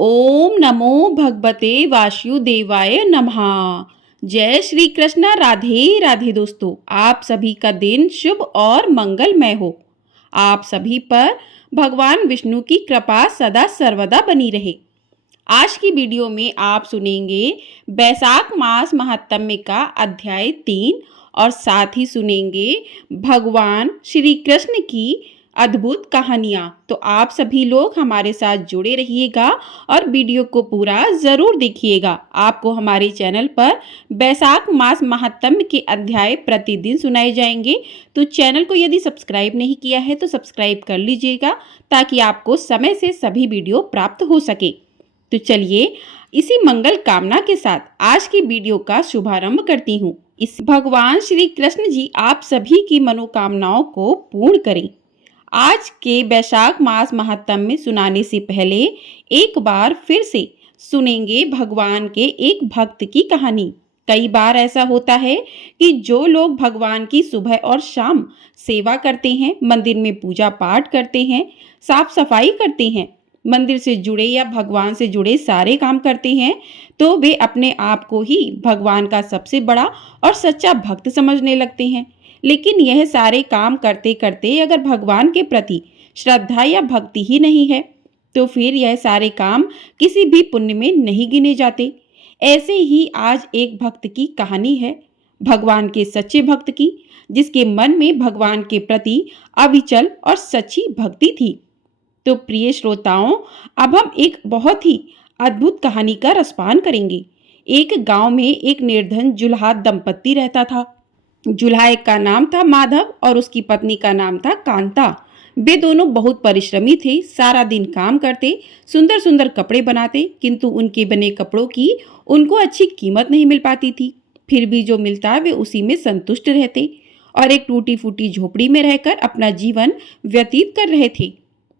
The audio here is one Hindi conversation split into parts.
ओम नमो भगवते वासुदेवाय नमः। जय श्री कृष्ण। राधे राधे दोस्तों, आप सभी का दिन शुभ और मंगलमय हो। आप सभी पर भगवान विष्णु की कृपा सदा सर्वदा बनी रहे। आज की वीडियो में आप सुनेंगे बैसाख मास महात्म्य का अध्याय 3 और साथ ही सुनेंगे भगवान श्री कृष्ण की अद्भुत कहानियाँ। तो आप सभी लोग हमारे साथ जुड़े रहिएगा और वीडियो को पूरा ज़रूर देखिएगा। आपको हमारे चैनल पर बैसाख मास महात्म्य के अध्याय प्रतिदिन सुनाए जाएंगे। तो चैनल को यदि सब्सक्राइब नहीं किया है तो सब्सक्राइब कर लीजिएगा ताकि आपको समय से सभी वीडियो प्राप्त हो सके। तो चलिए इसी मंगल कामना के साथ आज की वीडियो का शुभारंभ करती हूँ। इस भगवान श्री कृष्ण जी आप सभी की मनोकामनाओं को पूर्ण करें। आज के बैसाख मास महात्म्य सुनाने से पहले एक बार फिर से सुनेंगे भगवान के एक भक्त की कहानी। कई बार ऐसा होता है कि जो लोग भगवान की सुबह और शाम सेवा करते हैं, मंदिर में पूजा पाठ करते हैं, साफ सफाई करते हैं, मंदिर से जुड़े या भगवान से जुड़े सारे काम करते हैं, तो वे अपने आप को ही भगवान का सबसे बड़ा और सच्चा भक्त समझने लगते हैं। लेकिन यह सारे काम करते करते अगर भगवान के प्रति श्रद्धा या भक्ति ही नहीं है तो फिर यह सारे काम किसी भी पुण्य में नहीं गिने जाते। ऐसे ही आज एक भक्त की कहानी है, भगवान के सच्चे भक्त की, जिसके मन में भगवान के प्रति अविचल और सच्ची भक्ति थी। तो प्रिय श्रोताओं, अब हम एक बहुत ही अद्भुत कहानी का रसपान करेंगे। एक गांव में एक निर्धन जुल्हा दंपत्ति रहता था। जुल्हा एक का नाम था माधव और उसकी पत्नी का नाम था कांता। वे दोनों बहुत परिश्रमी थे, सारा दिन काम करते, सुंदर सुंदर कपड़े बनाते, किंतु उनके बने कपड़ों की उनको अच्छी कीमत नहीं मिल पाती थी। फिर भी जो मिलता वे उसी में संतुष्ट रहते और एक टूटी फूटी झोपड़ी में रहकर अपना जीवन व्यतीत कर रहे थे।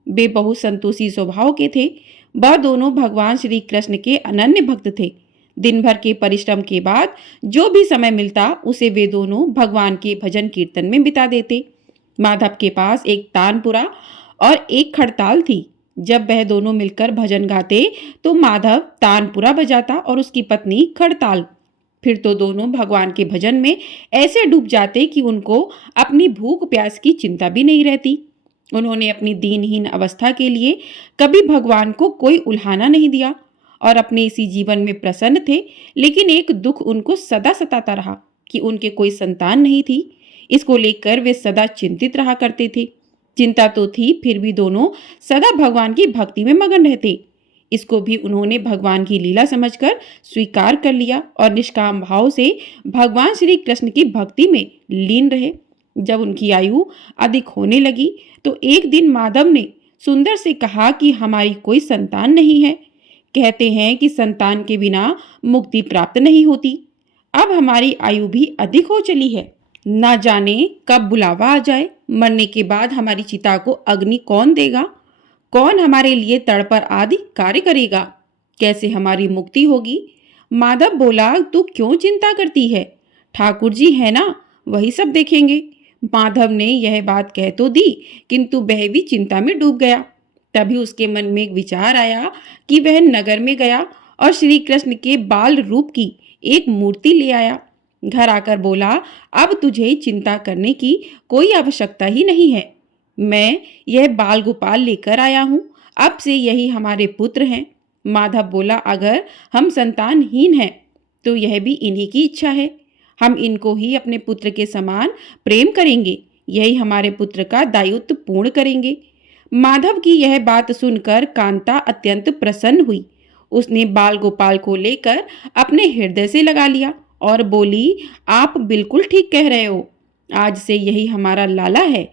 वे बहुत संतोषी स्वभाव के थे। वह दोनों भगवान श्री कृष्ण के अनन्य भक्त थे। दिन भर के परिश्रम के बाद जो भी समय मिलता उसे वे दोनों भगवान के भजन कीर्तन में बिता देते। माधव के पास एक तानपुरा और एक खड़ताल थी। जब वह दोनों मिलकर भजन गाते तो माधव तानपुरा बजाता और उसकी पत्नी खड़ताल। फिर तो दोनों भगवान के भजन में ऐसे डूब जाते कि उनको अपनी भूख प्यास की चिंता भी नहीं रहती। उन्होंने अपनी दीनहीन अवस्था के लिए कभी भगवान को कोई उल्हाना नहीं दिया और अपने इसी जीवन में प्रसन्न थे। लेकिन एक दुख उनको सदा सताता रहा कि उनके कोई संतान नहीं थी। इसको लेकर वे सदा चिंतित रहा करते थे। चिंता तो थी, फिर भी दोनों सदा भगवान की भक्ति में मगन रहते। इसको भी उन्होंने भगवान की लीला समझकर स्वीकार कर लिया और निष्काम भाव से भगवान श्री कृष्ण की भक्ति में लीन रहे। जब उनकी आयु अधिक होने लगी तो एक दिन माधव ने सुंदर से कहा कि हमारी कोई संतान नहीं है। कहते हैं कि संतान के बिना मुक्ति प्राप्त नहीं होती। अब हमारी आयु भी अधिक हो चली है, ना जाने कब बुलावा आ जाए। मरने के बाद हमारी चिता को अग्नि कौन देगा? कौन हमारे लिए तड़पर आदि कार्य करेगा? कैसे हमारी मुक्ति होगी? माधव बोला, तू क्यों चिंता करती है? ठाकुर जी है ना, वही सब देखेंगे। माधव ने यह बात कह तो दी, किंतु वह भी चिंता में डूब गया। तभी उसके मन में एक विचार आया कि वह नगर में गया और श्री कृष्ण के बाल रूप की एक मूर्ति ले आया। घर आकर बोला, अब तुझे चिंता करने की कोई आवश्यकता ही नहीं है। मैं यह बाल गोपाल लेकर आया हूँ, अब से यही हमारे पुत्र हैं। माधव बोला, अगर हम संतानहीन हैं तो यह भी इन्हीं की इच्छा है। हम इनको ही अपने पुत्र के समान प्रेम करेंगे, यही हमारे पुत्र का दायित्व पूर्ण करेंगे। माधव की यह बात सुनकर कांता अत्यंत प्रसन्न हुई। उसने बाल गोपाल को लेकर अपने हृदय से लगा लिया और बोली, आप बिल्कुल ठीक कह रहे हो, आज से यही हमारा लाला है।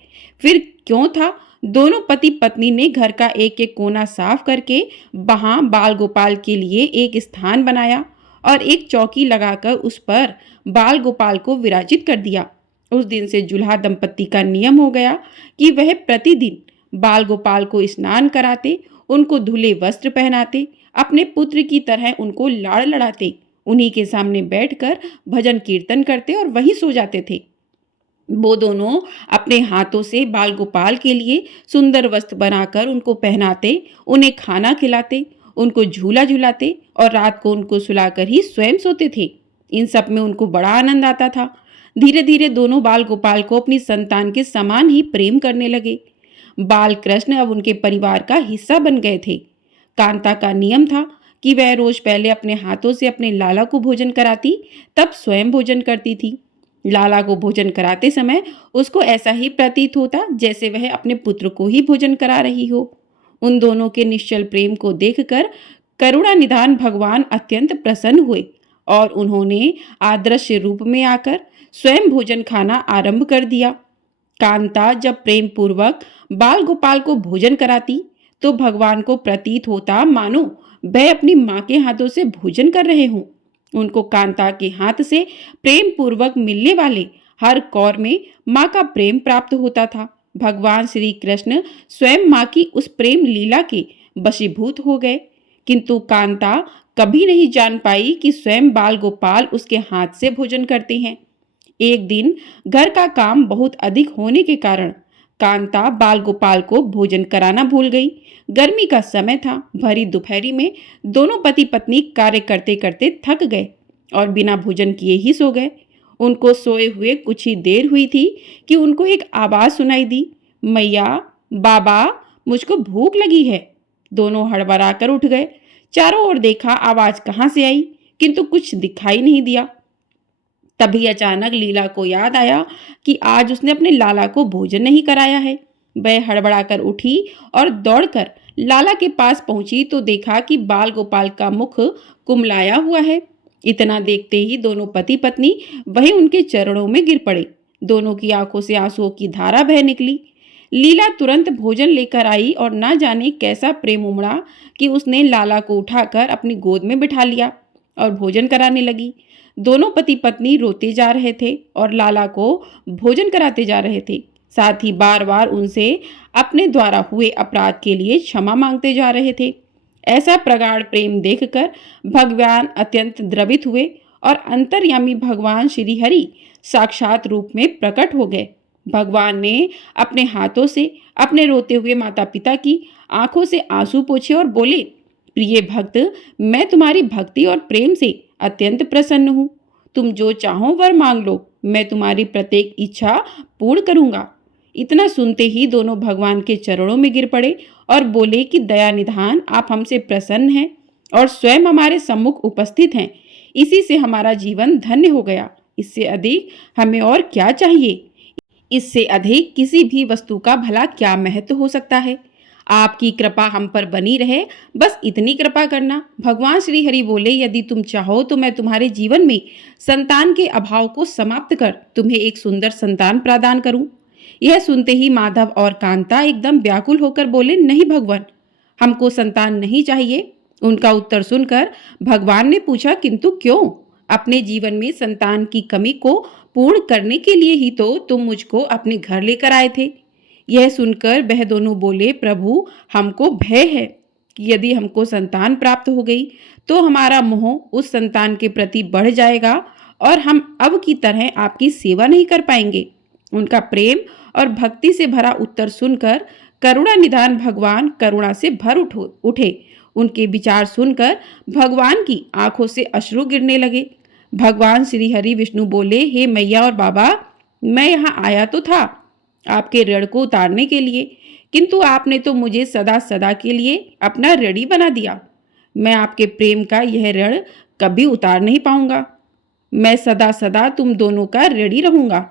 फिर क्यों था, दोनों पति पत्नी ने घर का एक एक कोना साफ करके वहां बाल गोपाल के लिए एक स्थान बनाया और एक चौकी लगाकर उस पर बाल गोपाल को विराजित कर दिया। उस दिन से जुल्हा दंपत्ति का नियम हो गया कि वह प्रतिदिन बाल गोपाल को स्नान कराते, उनको धुले वस्त्र पहनाते, अपने पुत्र की तरह उनको लाड़ लड़ाते, उन्हीं के सामने बैठकर भजन कीर्तन करते और वहीं सो जाते थे। वो दोनों अपने हाथों से बाल गोपाल के लिए सुंदर वस्त्र बनाकर उनको पहनाते, उन्हें खाना खिलाते, उनको झूला झुलाते और रात को उनको सुलाकर ही स्वयं सोते थे। इन सब में उनको बड़ा आनंद आता था। धीरे धीरे दोनों बाल गोपाल को अपनी संतान के समान ही प्रेम करने लगे। बाल कृष्ण अब उनके परिवार का हिस्सा बन गए थे। कांता का नियम था कि वह रोज पहले अपने हाथों से अपने लाला को भोजन कराती, तब स्वयं भोजन करती थी। लाला को भोजन कराते समय उसको ऐसा ही प्रतीत होता जैसे वह अपने पुत्र को ही भोजन करा रही हो। उन दोनों के निश्चल प्रेम को देखकर करुणा निधान भगवान अत्यंत प्रसन्न हुए और उन्होंने आदर्श रूप में आकर स्वयं भोजन खाना आरंभ कर दिया। कांता जब प्रेम पूर्वक बाल गोपाल को भोजन कराती तो भगवान को प्रतीत होता मानो वह अपनी माँ के हाथों से भोजन कर रहे हों। उनको कांता के हाथ से प्रेम पूर्वक मिलने वाले हर कौर में माँ का प्रेम प्राप्त होता था। भगवान श्री कृष्ण स्वयं माँ की उस प्रेम लीला के वशीभूत हो गए, किंतु कांता कभी नहीं जान पाई कि स्वयं बाल गोपाल उसके हाथ से भोजन करते हैं। एक दिन घर का काम बहुत अधिक होने के कारण कांता बाल गोपाल को भोजन कराना भूल गई। गर्मी का समय था। भरी दोपहरी में दोनों पति पत्नी कार्य करते करते थक गए और बिना भोजन किए ही सो गए। उनको सोए हुए कुछ ही देर हुई थी कि उनको एक आवाज सुनाई दी, मैया, बाबा, मुझको भूख लगी है। दोनों हड़बड़ा कर उठ गए। चारों ओर देखा आवाज कहाँ से आई, किंतु कुछ दिखाई नहीं दिया। तभी अचानक लीला को याद आया कि आज उसने अपने लाला को भोजन नहीं कराया है। वह हड़बड़ाकर उठी और दौड़कर लाला के पास पहुंची तो देखा कि बाल गोपाल का मुख कुमलाया हुआ है। इतना देखते ही दोनों पति पत्नी वहीं उनके चरणों में गिर पड़े। दोनों की आंखों से आंसुओं की धारा बह निकली। लीला तुरंत भोजन लेकर आई और ना जाने कैसा प्रेम उमड़ा कि उसने लाला को उठाकर अपनी गोद में बिठा लिया और भोजन कराने लगी। दोनों पति पत्नी रोते जा रहे थे और लाला को भोजन कराते जा रहे थे। साथ ही बार बार उनसे अपने द्वारा हुए अपराध के लिए क्षमा मांगते जा रहे थे। ऐसा प्रगाढ़ प्रेम देखकर भगवान अत्यंत द्रवित हुए और अंतर्यामी भगवान श्री हरि साक्षात रूप में प्रकट हो गए। भगवान ने अपने हाथों से अपने रोते हुए माता पिता की आंखों से आंसू पोंछे और बोले, प्रिय भक्त, मैं तुम्हारी भक्ति और प्रेम से अत्यंत प्रसन्न हूँ। तुम जो चाहो वर मांग लो, मैं तुम्हारी प्रत्येक इच्छा पूर्ण करूँगा। इतना सुनते ही दोनों भगवान के चरणों में गिर पड़े और बोले कि दया निधान, आप हमसे प्रसन्न हैं और स्वयं हमारे सम्मुख उपस्थित हैं। इसी से हमारा जीवन धन्य हो गया। इससे अधिक हमें और क्या चाहिए? इससे अधिक किसी भी वस्तु का भला क्या महत्व हो सकता है? आपकी कृपा हम पर बनी रहे, बस इतनी कृपा करना। भगवान श्री हरि बोले, यदि तुम चाहो तो मैं तुम्हारे जीवन में संतान के अभाव को समाप्त कर तुम्हें एक सुंदर संतान प्रदान करूं। यह सुनते ही माधव और कांता एकदम व्याकुल होकर बोले, नहीं भगवान, हमको संतान नहीं चाहिए। उनका उत्तर सुनकर भगवान ने पूछा, किंतु क्यों? अपने जीवन में संतान की कमी को पूर्ण करने के लिए ही तो तुम मुझको अपने घर लेकर आए थे। यह सुनकर वह दोनों बोले, प्रभु, हमको भय है कि यदि हमको संतान प्राप्त हो गई तो हमारा मोह उस संतान के प्रति बढ़ जाएगा और हम अब की तरह आपकी सेवा नहीं कर पाएंगे। उनका प्रेम और भक्ति से भरा उत्तर सुनकर करुणा निधान भगवान करुणा से भर उठे। उनके विचार सुनकर भगवान की आंखों से अश्रु गिरने लगे। भगवान श्री हरि विष्णु बोले, हे मैया और बाबा, मैं यहाँ आया तो था आपके ऋण को उतारने के लिए, किंतु आपने तो मुझे सदा सदा के लिए अपना ऋणी बना दिया। मैं आपके प्रेम का यह ऋण कभी उतार नहीं पाऊंगा। मैं सदा सदा तुम दोनों का ऋणी रहूंगा।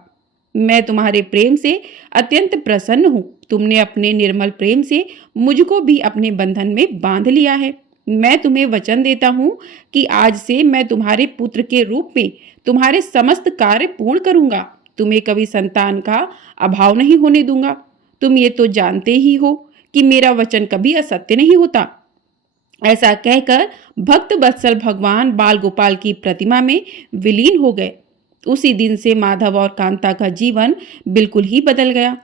मैं तुम्हारे प्रेम से अत्यंत प्रसन्न हूँ। तुमने अपने निर्मल प्रेम से मुझको भी अपने बंधन में बांध लिया है। मैं तुम्हें वचन देता हूँ कि आज से मैं तुम्हारे पुत्र के रूप में तुम्हारे समस्त कार्य पूर्ण करूंगा। तुम्हें कभी संतान का अभाव नहीं होने दूंगा। तुम ये तो जानते ही हो कि मेरा वचन कभी असत्य नहीं होता। ऐसा कहकर भक्त वत्सल भगवान बाल गोपाल की प्रतिमा में विलीन हो गए। उसी दिन से माधव और कांता का जीवन बिल्कुल ही बदल गया।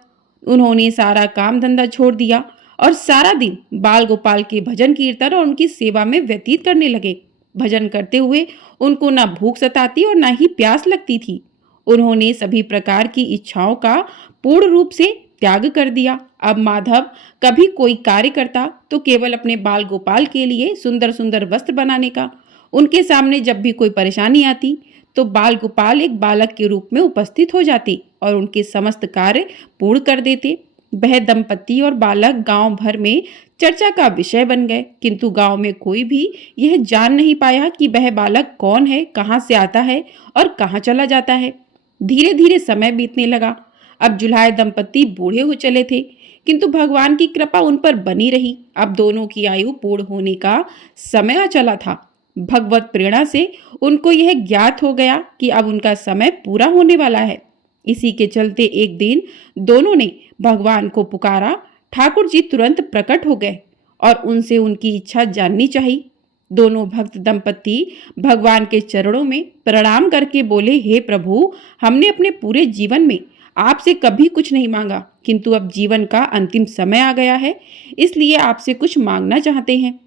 उन्होंने सारा काम धंधा छोड़ दिया और सारा दिन बाल गोपाल के भजन कीर्तन और उनकी सेवा में व्यतीत करने लगे। भजन करते हुए उनको न भूख सताती और न ही प्यास लगती थी। उन्होंने सभी प्रकार की इच्छाओं का पूर्ण रूप से त्याग कर दिया। अब माधव कभी कोई कार्य करता तो केवल अपने बाल गोपाल के लिए सुंदर सुंदर वस्त्र बनाने का। उनके सामने जब भी कोई परेशानी आती तो बाल गोपाल एक बालक के रूप में उपस्थित हो जाते और उनके समस्त कार्य पूर्ण कर देते। वह दंपति और बालक गांव भर में चर्चा का विषय बन गए, किंतु गांव में कोई भी यह जान नहीं पाया कि वह बालक कौन है, कहां से आता है और कहां चला जाता है। धीरे धीरे समय बीतने लगा। अब जुल्हाय दंपति बूढ़े हो चले थे, किंतु भगवान की कृपा उन पर बनी रही। अब दोनों की आयु पूर्ण होने का समय आ चला था। भगवत प्रेरणा से उनको यह ज्ञात हो गया कि अब उनका समय पूरा होने वाला है। इसी के चलते एक दिन दोनों ने भगवान को पुकारा। ठाकुर जी तुरंत प्रकट हो गए और उनसे उनकी इच्छा जाननी चाहिए। दोनों भक्त दंपति भगवान के चरणों में प्रणाम करके बोले, हे प्रभु, हमने अपने पूरे जीवन में आपसे कभी कुछ नहीं मांगा, किंतु अब जीवन का अंतिम समय आ गया है, इसलिए आपसे कुछ मांगना चाहते हैं।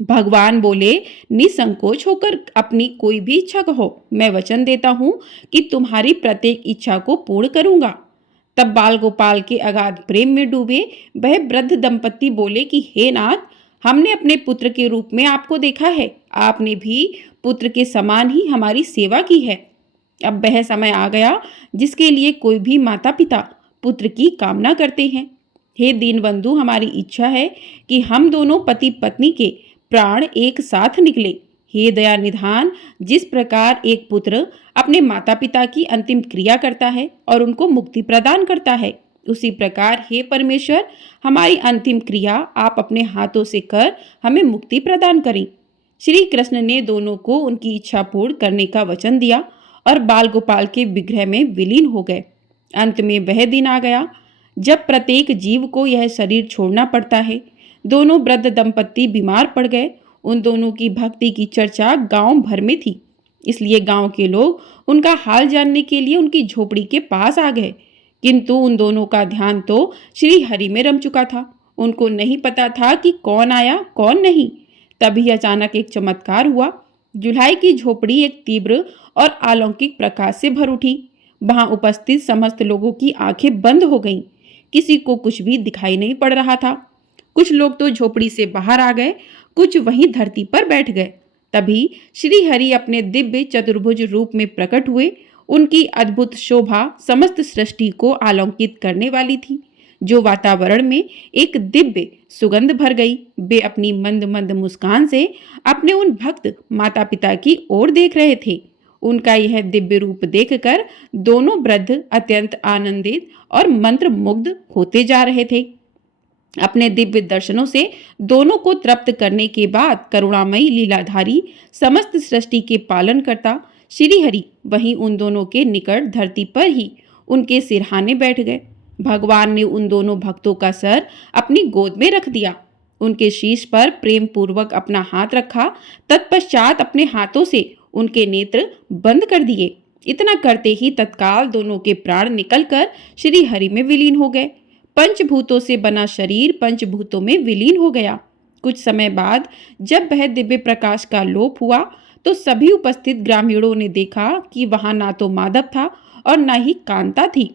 भगवान बोले, निसंकोच होकर अपनी कोई भी इच्छा कहो, मैं वचन देता हूं कि तुम्हारी प्रत्येक इच्छा को पूर्ण करूंगा। तब बाल गोपाल के अगाध प्रेम में डूबे वह वृद्ध दंपति बोले कि हे नाथ, हमने अपने पुत्र के रूप में आपको देखा है, आपने भी पुत्र के समान ही हमारी सेवा की है। अब वह समय आ गया जिसके लिए कोई भी माता पिता पुत्र की कामना करते हैं। हे दीनबंधु, हमारी इच्छा है कि हम दोनों पति पत्नी के प्राण एक साथ निकले। हे दया निधान, जिस प्रकार एक पुत्र अपने माता पिता की अंतिम क्रिया करता है और उनको मुक्ति प्रदान करता है, उसी प्रकार हे परमेश्वर, हमारी अंतिम क्रिया आप अपने हाथों से कर हमें मुक्ति प्रदान करें। श्री कृष्ण ने दोनों को उनकी इच्छा पूर्ण करने का वचन दिया और बाल गोपाल के विग्रह में विलीन हो गए। अंत में वह दिन आ गया जब प्रत्येक जीव को यह शरीर छोड़ना पड़ता है। दोनों वृद्ध दंपति बीमार पड़ गए। उन दोनों की भक्ति की चर्चा गांव भर में थी, इसलिए गांव के लोग उनका हाल जानने के लिए उनकी झोपड़ी के पास आ गए, किंतु उन दोनों का ध्यान तो श्री हरि में रम चुका था। उनको नहीं पता था कि कौन आया कौन नहीं। तभी अचानक एक चमत्कार हुआ। जुल्हाई की झोपड़ी एक तीव्र और अलौकिक प्रकाश से भर उठी। वहां उपस्थित समस्त लोगों की आंखें बंद हो गईं। किसी को कुछ भी दिखाई नहीं पड़ रहा था। कुछ लोग तो झोपड़ी से बाहर आ गए, कुछ वहीं धरती पर बैठ गए। तभी श्री हरि अपने दिव्य चतुर्भुज रूप में प्रकट हुए। उनकी अद्भुत शोभा समस्त सृष्टि को आलोकित करने वाली थी, जो वातावरण में एक दिव्य सुगंध भर गई। वे अपनी मंद मंद मुस्कान से अपने उन भक्त माता पिता की ओर देख रहे थे। उनका यह दिव्य रूप देखकर दोनों वृद्ध अत्यंत आनंदित और मंत्रमुग्ध होते जा रहे थे। अपने दिव्य दर्शनों से दोनों को तृप्त करने के बाद करुणामयी लीलाधारी समस्त सृष्टि के पालन करता श्री हरि वहीं उन दोनों के निकट धरती पर ही उनके सिरहाने बैठ गए। भगवान ने उन दोनों भक्तों का सर अपनी गोद में रख दिया, उनके शीश पर प्रेम पूर्वक अपना हाथ रखा। तत्पश्चात अपने हाथों से उनके नेत्र बंद कर दिए। इतना करते ही तत्काल दोनों के प्राण निकलकर श्री हरि में विलीन हो गए। पंचभूतों से बना शरीर पंचभूतों में विलीन हो गया। कुछ समय बाद जब वह दिव्य प्रकाश का लोप हुआ तो सभी उपस्थित ग्रामीणों ने देखा कि वहां ना तो माधव था और ना ही कांता थी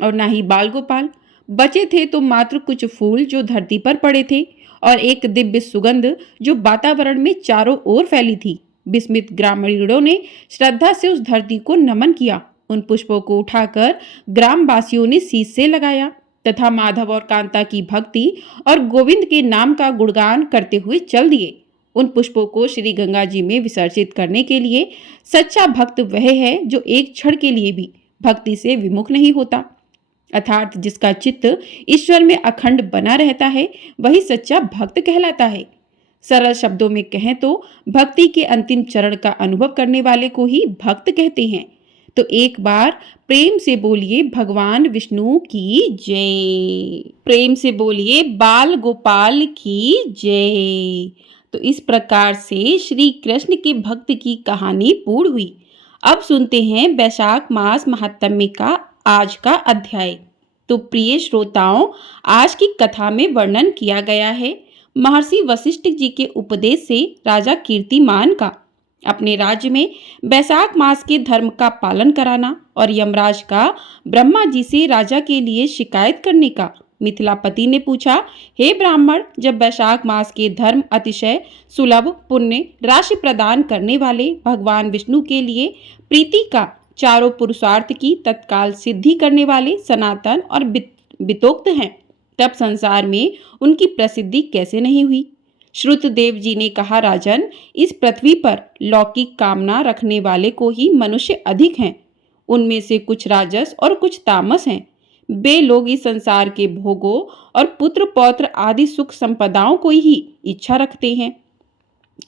और ना ही बाल गोपाल। बचे थे तो मात्र कुछ फूल जो धरती पर पड़े थे और एक दिव्य सुगंध जो वातावरण में चारों ओर फैली थी। विस्मित ग्रामीणों ने श्रद्धा से उस धरती को नमन किया। उन पुष्पों को उठाकर ग्रामवासियों ने शीश से लगाया तथा माधव और कांता की भक्ति और गोविंद के नाम का गुणगान करते हुए चल दिए। उन पुष्पों को श्री गंगा जी में विसर्जित करने के लिए सच्चा भक्त वह है जो एक क्षण के लिए भी भक्ति से विमुख नहीं होता, अर्थात जिसका चित्त ईश्वर में अखंड बना रहता है, वही सच्चा भक्त कहलाता है। सरल शब्दों में कहें तो भक्ति के अंतिम चरण का अनुभव करने वाले को ही भक्त कहते हैं। तो एक बार प्रेम से बोलिए भगवान विष्णु की जय। प्रेम से बोलिए बाल गोपाल की जय। तो इस प्रकार से श्री कृष्ण के भक्त की कहानी पूर्ण हुई। अब सुनते हैं वैशाख मास महात्म्य का आज का अध्याय। तो प्रिय श्रोताओं, आज की कथा में वर्णन किया गया है महर्षि वशिष्ठ जी के उपदेश से राजा कीर्तिमान का। अपने राज्य में बैसाख मास के धर्म का पालन कराना और यमराज का ब्रह्मा जी से राजा के लिए शिकायत करने का। मिथिलापति ने पूछा, हे ब्राह्मण, जब बैसाख मास के धर्म अतिशय सुलभ, पुण्य, राशि प्रदान करने वाले, भगवान विष्णु के लिए प्रीति का, चारों पुरुषार्थ की तत्काल सिद्धि करने वाले, सनातन और बितोक्त हैं, तब संसार में उनकी प्रसिद्धि कैसे नहीं हुई? श्रुतदेव जी ने कहा, राजन, इस पृथ्वी पर लौकिक कामना रखने वाले को ही मनुष्य अधिक हैं। उनमें से कुछ राजस और कुछ तामस हैं। वे लोग इस संसार के भोगों और पुत्र पौत्र आदि सुख संपदाओं को ही इच्छा रखते हैं।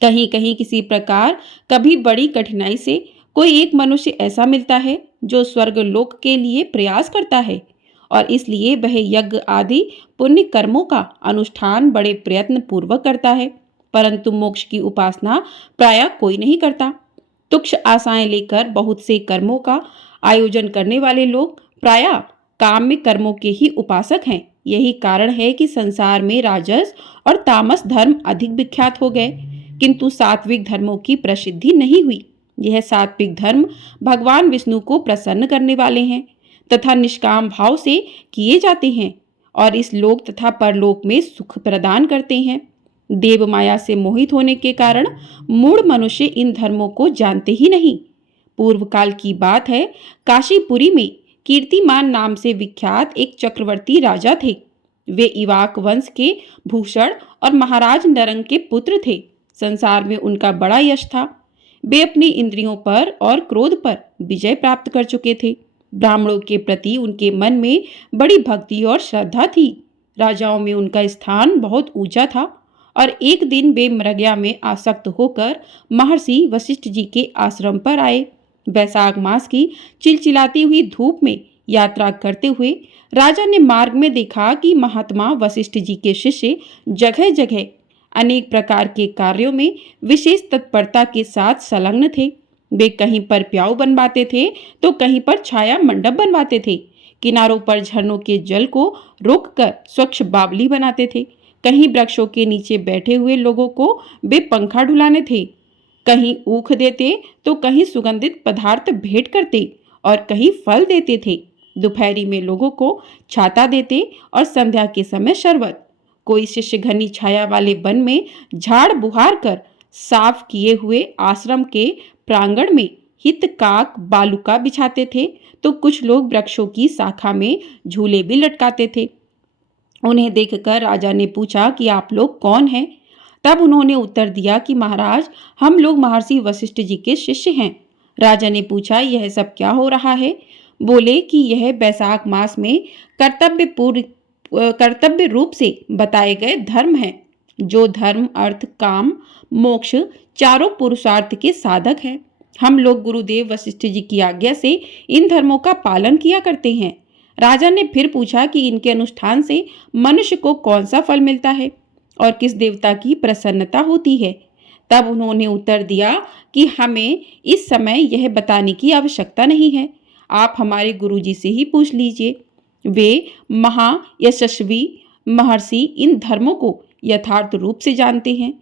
कहीं कहीं किसी प्रकार, कभी बड़ी कठिनाई से कोई एक मनुष्य ऐसा मिलता है जो स्वर्ग लोक के लिए प्रयास करता है और इसलिए वह यज्ञ आदि पुण्य कर्मों का अनुष्ठान बड़े प्रयत्न पूर्वक करता है, परंतु मोक्ष की उपासना प्रायः कोई नहीं करता। तुच्छ आशाएं लेकर बहुत से कर्मों का आयोजन करने वाले लोग प्रायः काम्य कर्मों के ही उपासक हैं। यही कारण है कि संसार में राजस और तामस धर्म अधिक विख्यात हो गए, किंतु सात्विक धर्मों की प्रसिद्धि नहीं हुई। यह सात्विक धर्म भगवान विष्णु को प्रसन्न करने वाले हैं तथा निष्काम भाव से किए जाते हैं और इस लोक तथा परलोक में सुख प्रदान करते हैं। देव माया से मोहित होने के कारण मूढ़ मनुष्य इन धर्मों को जानते ही नहीं। पूर्व काल की बात है, काशीपुरी में कीर्तिमान नाम से विख्यात एक चक्रवर्ती राजा थे। वे इवाक वंश के भूषण और महाराज नरंग के पुत्र थे। संसार में उनका बड़ा यश था। वे अपनी इंद्रियों पर और क्रोध पर विजय प्राप्त कर चुके थे। ब्राह्मणों के प्रति उनके मन में बड़ी भक्ति और श्रद्धा थी। राजाओं में उनका स्थान बहुत ऊंचा था और एक दिन वे मृगया में आसक्त होकर महर्षि वशिष्ठ जी के आश्रम पर आए। बैसाख मास की चिलचिलाती हुई धूप में यात्रा करते हुए राजा ने मार्ग में देखा कि महात्मा वशिष्ठ जी के शिष्य जगह जगह अनेक प्रकार के कार्यों में विशेष तत्परता के साथ संलग्न थे। वे कहीं पर प्याऊ बनवाते थे तो कहीं पर छाया मंडप बनवाते थे। किनारों पर झरनों के जल को रोककर स्वच्छ बावली बनाते थे। कहीं वृक्षों के नीचे बैठे हुए लोगों को वे पंखा ढुलाने थे। कहीं ऊख देते तो कहीं सुगंधित पदार्थ भेंट करते और कहीं फल देते थे। दोपहरी में लोगों को छाता देते और संध्या के समय शरबत। कोई शिष्य घनी छाया वाले वन में झाड़ बुहार कर साफ किए हुए आश्रम के प्रांगण में हित काक बालुका बिछाते थे तो कुछ लोग वृक्षों की शाखा में झूले भी लटकाते थे। उन्हें देखकर राजा ने पूछा कि आप लोग कौन हैं? तब उन्होंने उत्तर दिया कि महाराज, हम लोग महर्षि वशिष्ठ जी के शिष्य हैं। राजा ने पूछा, यह सब क्या हो रहा है? बोले कि यह बैसाख मास में कर्तव्य रूप से बताए गए धर्म हैं, जो धर्म, अर्थ, काम, मोक्ष चारों पुरुषार्थ के साधक हैं। हम लोग गुरुदेव वशिष्ठ जी की आज्ञा से इन धर्मों का पालन किया करते हैं। राजा ने फिर पूछा कि इनके अनुष्ठान से मनुष्य को कौन सा फल मिलता है और किस देवता की प्रसन्नता होती है? तब उन्होंने उत्तर दिया कि हमें इस समय यह बताने की आवश्यकता नहीं है। आप हमारे गुरुजी से ही पूछ लीजिए। वे महायशस्वी महर्षि इन धर्मों को यथार्थ रूप से जानते हैं।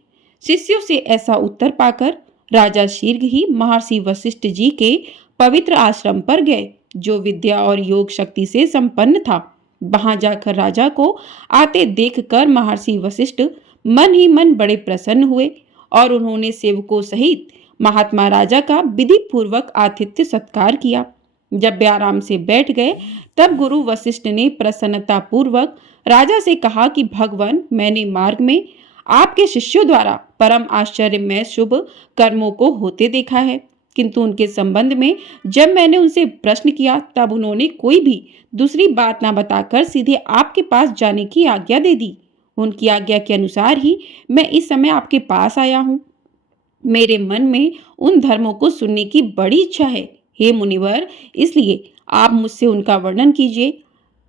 शिष्यों से ऐसा उत्तर पाकर राजा शीघ्र ही महर्षि वशिष्ठ जी के पवित्र आश्रम पर गए, जो विद्या और योग शक्ति से संपन्न था। वहां जाकर राजा को आते देखकर महर्षि वशिष्ठ मन ही मन बड़े प्रसन्न हुए और उन्होंने सेवकों सहित महात्मा राजा का विधि पूर्वक आतिथ्य सत्कार किया। जब वे आराम से बैठ गए तब गुरु वशिष्ठ ने प्रसन्नता पूर्वक राजा से कहा कि भगवान, मैंने मार्ग में आपके शिष्यों द्वारा परम आश्चर्यमय शुभ कर्मों को होते देखा है, किंतु उनके संबंध में जब मैंने उनसे प्रश्न किया तब उन्होंने कोई भी दूसरी बात न बताकर सीधे आपके पास जाने की आज्ञा दे दी। उनकी आज्ञा के अनुसार ही मैं इस समय आपके पास आया हूँ। मेरे मन में उन धर्मों को सुनने की बड़ी इच्छा है, हे मुनिवर, इसलिए आप मुझसे उनका वर्णन कीजिए।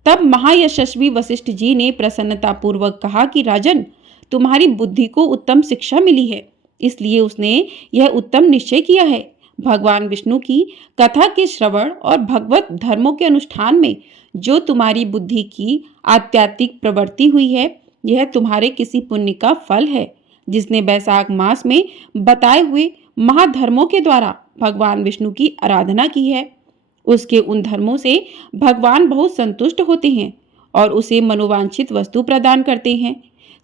तब महायशस्वी वशिष्ठ जी ने प्रसन्नता पूर्वक कहा कि राजन, तुम्हारी बुद्धि को उत्तम शिक्षा मिली है, इसलिए उसने यह उत्तम निश्चय किया है। भगवान विष्णु की कथा के श्रवण और भगवत धर्मों के अनुष्ठान में जो तुम्हारी बुद्धि की आध्यात्मिक प्रवृत्ति हुई है, यह तुम्हारे किसी पुण्य का फल है, जिसने बैसाख मास में बताए हुए महाधर्मों के द्वारा भगवान विष्णु की आराधना की है, उसके उन धर्मों से भगवान बहुत संतुष्ट होते हैं और उसे मनोवांछित वस्तु प्रदान करते हैं।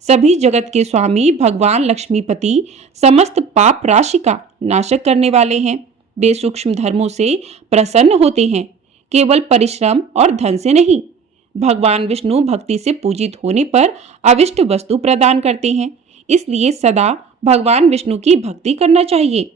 सभी जगत के स्वामी भगवान लक्ष्मीपति समस्त पाप राशि का नाशक करने वाले हैं। वे सूक्ष्म धर्मों से प्रसन्न होते हैं, केवल परिश्रम और धन से नहीं। भगवान विष्णु भक्ति से पूजित होने पर अविष्ट वस्तु प्रदान करते हैं, इसलिए सदा भगवान विष्णु की भक्ति करना चाहिए।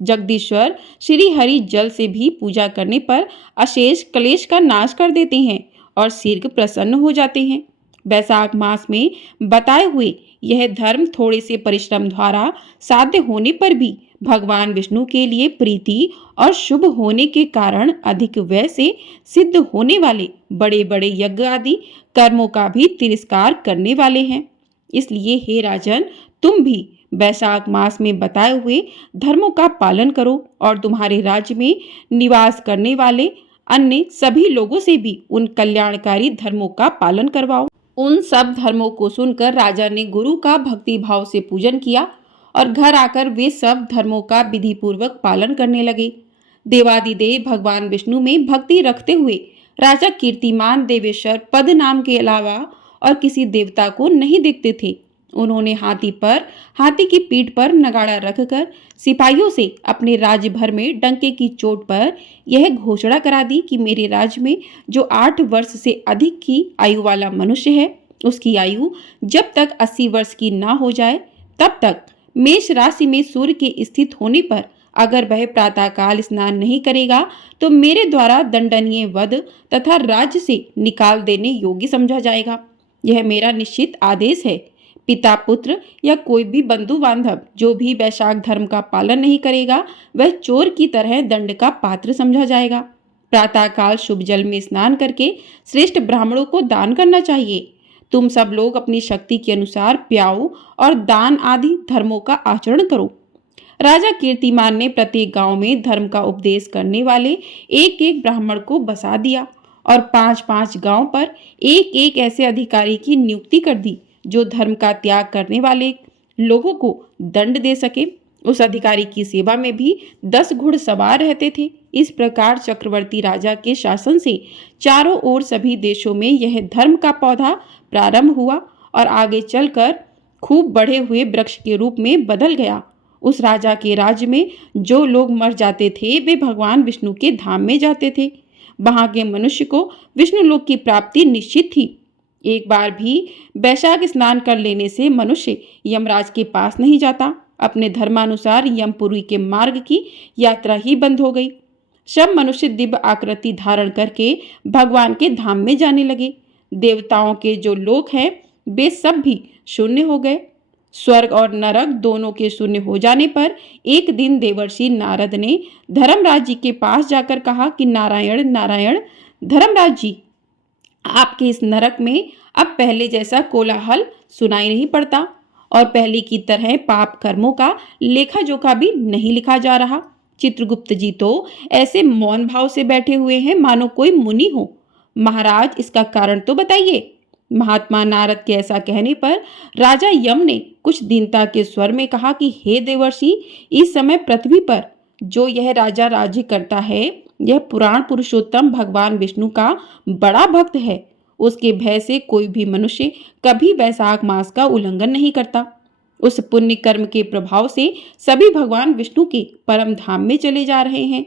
जगदीश्वर श्री हरि जल से भी पूजा करने पर अशेष क्लेश का नाश कर देते हैं और शीघ्र प्रसन्न हो जाते हैं। वैशाख मास में बताए हुए यह धर्म थोड़े से परिश्रम द्वारा साध्य होने पर भी भगवान विष्णु के लिए प्रीति और शुभ होने के कारण अधिक व्यय से सिद्ध होने वाले बड़े बड़े यज्ञ आदि कर्मों का भी तिरस्कार करने वाले हैं। इसलिए हे राजन, तुम भी वैशाख मास में बताए हुए धर्मों का पालन करो और तुम्हारे राज्य में निवास करने वाले अन्य सभी लोगों से भी उन कल्याणकारी धर्मों का पालन करवाओ। उन सब धर्मों को सुनकर राजा ने गुरु का भक्ति भाव से पूजन किया और घर आकर वे सब धर्मों का विधि पूर्वक पालन करने लगे। देवादिदेव भगवान विष्णु में भक्ति रखते हुए राजा कीर्तिमान देवेश्वर पद नाम के अलावा और किसी देवता को नहीं देखते थे। उन्होंने हाथी की पीठ पर नगाड़ा रखकर सिपाहियों से अपने राज्य भर में डंके की चोट पर यह घोषणा करा दी कि मेरे राज्य में जो 8 वर्ष से अधिक की आयु वाला मनुष्य है, उसकी आयु जब तक 80 वर्ष की ना हो जाए तब तक मेष राशि में सूर्य के स्थित होने पर अगर वह प्रातःकाल स्नान नहीं करेगा तो मेरे द्वारा दंडनीय वध तथा राज्य से निकाल देने योग्य समझा जाएगा। यह मेरा निश्चित आदेश है। पिता पुत्र या कोई भी बंधु बांधव जो भी वैशाख धर्म का पालन नहीं करेगा वह चोर की तरह दंड का पात्र समझा जाएगा। प्रातःकाल शुभ जल में स्नान करके श्रेष्ठ ब्राह्मणों को दान करना चाहिए। तुम सब लोग अपनी शक्ति के अनुसार प्याऊ और दान आदि धर्मों का आचरण करो। राजा कीर्तिमान ने प्रत्येक गांव में धर्म का उपदेश करने वाले एक एक ब्राह्मण को बसा दिया और 5-5 गांव पर एक एक ऐसे अधिकारी की नियुक्ति कर दी जो धर्म का त्याग करने वाले लोगों को दंड दे सके। उस अधिकारी की सेवा में भी 10 घुड़सवार रहते थे। इस प्रकार चक्रवर्ती राजा के शासन से चारों ओर सभी देशों में यह धर्म का पौधा प्रारंभ हुआ और आगे चलकर खूब बढ़े हुए वृक्ष के रूप में बदल गया। उस राजा के राज्य में जो लोग मर जाते थे वे भगवान विष्णु के धाम में जाते थे। वहां के मनुष्य को विष्णु लोक की प्राप्ति निश्चित थी। एक बार भी वैशाख स्नान कर लेने से मनुष्य यमराज के पास नहीं जाता। अपने धर्मानुसार यमपुरी के मार्ग की यात्रा ही बंद हो गई। सब मनुष्य दिव्य आकृति धारण करके भगवान के धाम में जाने लगे। देवताओं के जो लोक हैं वे सब भी शून्य हो गए। स्वर्ग और नरक दोनों के शून्य हो जाने पर एक दिन देवर्षि नारद ने धर्मराज जी के पास जाकर कहा कि नारायण नारायण, धर्मराज जी, आपके इस नरक में अब पहले जैसा कोलाहल सुनाई नहीं पड़ता और पहले की तरह पाप कर्मों का लेखा जोखा भी नहीं लिखा जा रहा। चित्रगुप्त जी तो ऐसे मौन भाव से बैठे हुए हैं मानो कोई मुनि हो। महाराज, इसका कारण तो बताइए। महात्मा नारद के ऐसा कहने पर राजा यम ने कुछ दीनता के स्वर में कहा कि हे देवर्षि, इस समय पृथ्वी पर जो यह राजा राज्य करता है यह पुराण पुरुषोत्तम भगवान विष्णु का बड़ा भक्त है। उसके भय से कोई भी मनुष्य कभी वैशाख मास का उल्लंघन नहीं करता। उस पुण्य कर्म के प्रभाव से सभी भगवान विष्णु के परम धाम में चले जा रहे हैं।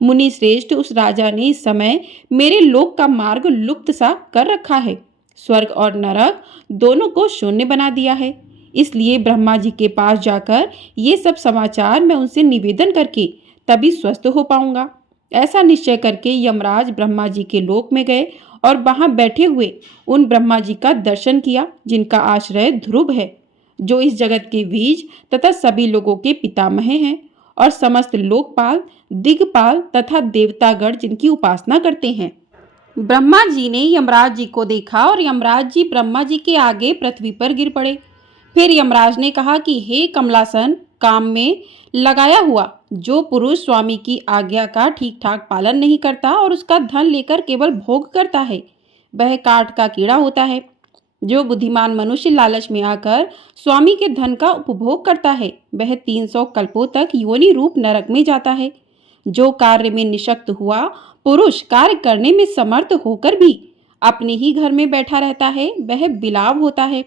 मुनि श्रेष्ठ, उस राजा ने इस समय मेरे लोक का मार्ग लुप्त सा कर रखा है। स्वर्ग और नरक दोनों को शून्य बना दिया है। इसलिए ब्रह्मा जी के पास जाकर ये सब समाचार मैं उनसे निवेदन करके तभी स्वस्थ हो पाऊंगा। ऐसा निश्चय करके यमराज ब्रह्मा जी के लोक में गए और वहां बैठे हुए उन ब्रह्मा जी का दर्शन किया जिनका आश्रय ध्रुव है, जो इस जगत के बीज तथा सभी लोगों के पितामह हैं और समस्त लोकपाल, दिग्पाल तथा देवतागण जिनकी उपासना करते हैं। ब्रह्मा जी ने यमराज जी को देखा और यमराज जी ब्रह्मा जी के आगे पृथ्वी पर गिर पड़े। फिर यमराज ने कहा कि हे कमलासन, काम में लगाया हुआ जो पुरुष स्वामी की आज्ञा का ठीक ठाक पालन नहीं करता और उसका धन लेकर केवल भोग करता है वह काठ का कीड़ा होता है। जो बुद्धिमान मनुष्य लालच में आकर स्वामी के धन का उपभोग करता है वह 300 कल्पों तक योनि रूप नरक में जाता है। जो कार्य में निशक्त हुआ पुरुष कार्य करने में समर्थ होकर भी अपने ही घर में बैठा रहता है वह बिलाव होता है।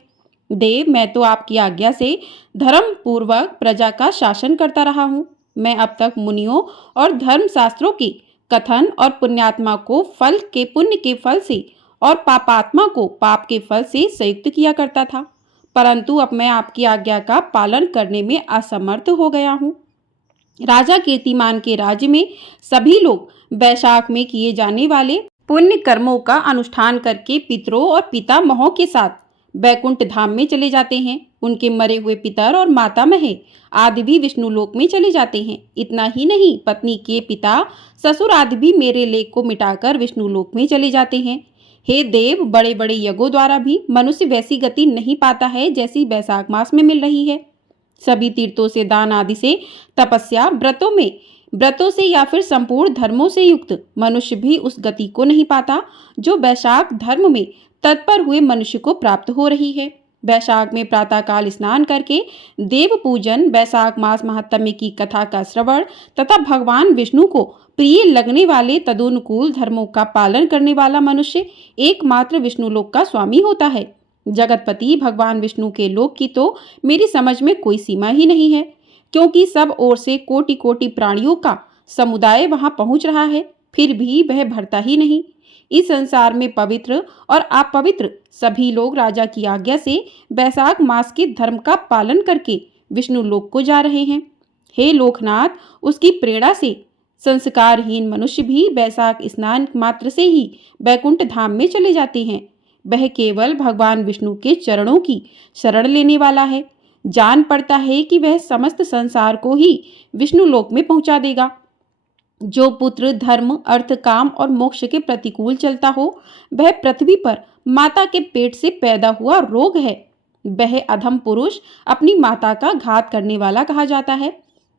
देव, मैं तो आपकी आज्ञा से धर्म पूर्वक प्रजा का शासन करता रहा हूँ। मैं अब तक मुनियों और धर्म शास्त्रों के कथन और पुण्यात्मा को पुण्य के फल से और पापात्मा को पाप के फल से संयुक्त किया करता था, परंतु अब मैं आपकी आज्ञा का पालन करने में असमर्थ हो गया हूँ। राजा कीर्तिमान के राज्य में सभी लोग वैशाख में किए जाने वाले पुण्य कर्मों का अनुष्ठान करके पितरों और पितामहों के साथ बैकुंठ धाम में चले जाते हैं। उनके मरे हुए पितर और मातामह आदि भी विष्णु लोक में चले जाते हैं। इतना ही नहीं, पत्नी के पिता ससुर आदि भी मेरे लेख को मिटाकर विष्णु लोक में चले जाते हैं। हे देव, बड़े बड़े यज्ञों द्वारा भी मनुष्य वैसी गति नहीं पाता है जैसी वैशाख मास में मिल रही है। सभी तीर्थों से, दान आदि से, तपस्या, व्रतों से या फिर संपूर्ण धर्मों से युक्त मनुष्य भी उस गति को नहीं पाता जो वैशाख धर्म में तत्पर हुए मनुष्य को प्राप्त हो रही है। वैशाख में प्रातःकाल स्नान करके देव पूजन, वैशाख मास महात्म्य की कथा का श्रवण तथा भगवान विष्णु को प्रिय लगने वाले तदनुकूल धर्मों का पालन करने वाला मनुष्य एकमात्र विष्णु लोक का स्वामी होता है। जगतपति भगवान विष्णु के लोक की तो मेरी समझ में कोई सीमा ही नहीं है, क्योंकि सब ओर से कोटि कोटि प्राणियों का समुदाय वहां पहुंच रहा है, फिर भी वह भरता ही नहीं। इस संसार में पवित्र और अपवित्र सभी लोग राजा की आज्ञा से वैशाख मास के धर्म का पालन करके विष्णु लोक को जा रहे हैं। हे लोकनाथ, उसकी प्रेरणा से संस्कारहीन मनुष्य भी वैशाख स्नान मात्र से ही बैकुंठ धाम में चले जाते हैं। वह केवल भगवान विष्णु के चरणों की शरण लेने वाला है। जान पड़ता है कि वह समस्त संसार को ही विष्णु लोक में पहुंचा देगा। जो पुत्र धर्म, अर्थ, काम और मोक्ष के प्रतिकूल चलता हो वह पृथ्वी पर माता के पेट से पैदा हुआ रोग है। वह अधम पुरुष अपनी माता का घात करने वाला कहा जाता है।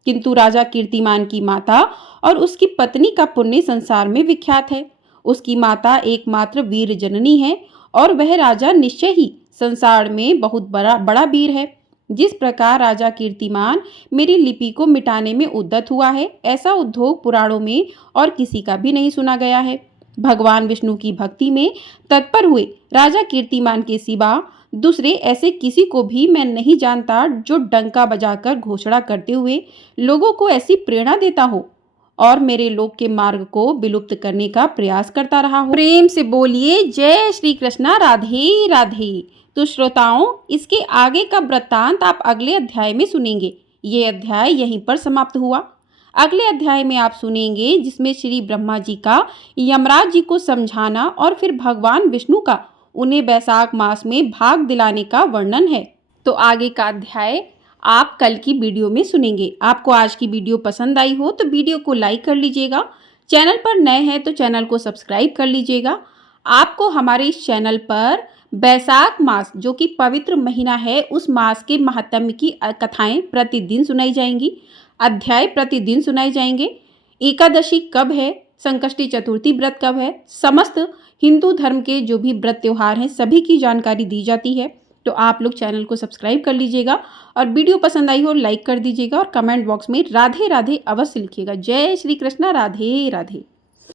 किंतु राजा कीर्तिमान की माता और उसकी पत्नी का पुण्य संसार में विख्यात है। उसकी माता एकमात्र वीर जननी है और वह राजा निश्चय ही संसार में बहुत बड़ा वीर है। जिस प्रकार राजा कीर्तिमान मेरी लिपि को मिटाने में उद्यत हुआ है, ऐसा उद्योग पुराणों में और किसी का भी नहीं सुना गया है। भगवान विष्णु की भक्ति में तत्पर हुए राजा कीर्तिमान के सिवा दूसरे ऐसे किसी को भी मैं नहीं जानता जो डंका बजाकर घोषणा करते हुए लोगों को ऐसी प्रेरणा देता हो और मेरे लोक के मार्ग को विलुप्त करने का प्रयास करता रहा हो। प्रेम से बोलिए जय श्री कृष्णा, राधे राधे। तो श्रोताओं, इसके आगे का वृत्तांत आप अगले अध्याय में सुनेंगे। ये अध्याय यहीं पर समाप्त हुआ। अगले अध्याय में आप सुनेंगे जिसमें श्री ब्रह्मा जी का यमराज जी को समझाना और फिर भगवान विष्णु का उन्हें वैशाख मास में भाग दिलाने का वर्णन है। तो आगे का अध्याय आप कल की वीडियो में सुनेंगे। आपको आज की वीडियो पसंद आई हो तो वीडियो को लाइक कर लीजिएगा। चैनल पर नए हैं तो चैनल को सब्सक्राइब कर लीजिएगा। आपको हमारे इस चैनल पर वैशाख मास जो कि पवित्र महीना है उस मास के महात्म्य की कथाएं प्रतिदिन सुनाई जाएंगी, अध्याय प्रतिदिन सुनाए जाएंगे। एकादशी कब है, संकष्टी चतुर्थी व्रत कब है, समस्त हिंदू धर्म के जो भी व्रत त्योहार हैं सभी की जानकारी दी जाती है। तो आप लोग चैनल को सब्सक्राइब कर लीजिएगा और वीडियो पसंद आई हो लाइक कर दीजिएगा और कमेंट बॉक्स में राधे राधे अवश्य लिखिएगा। जय श्री कृष्णा, राधे राधे।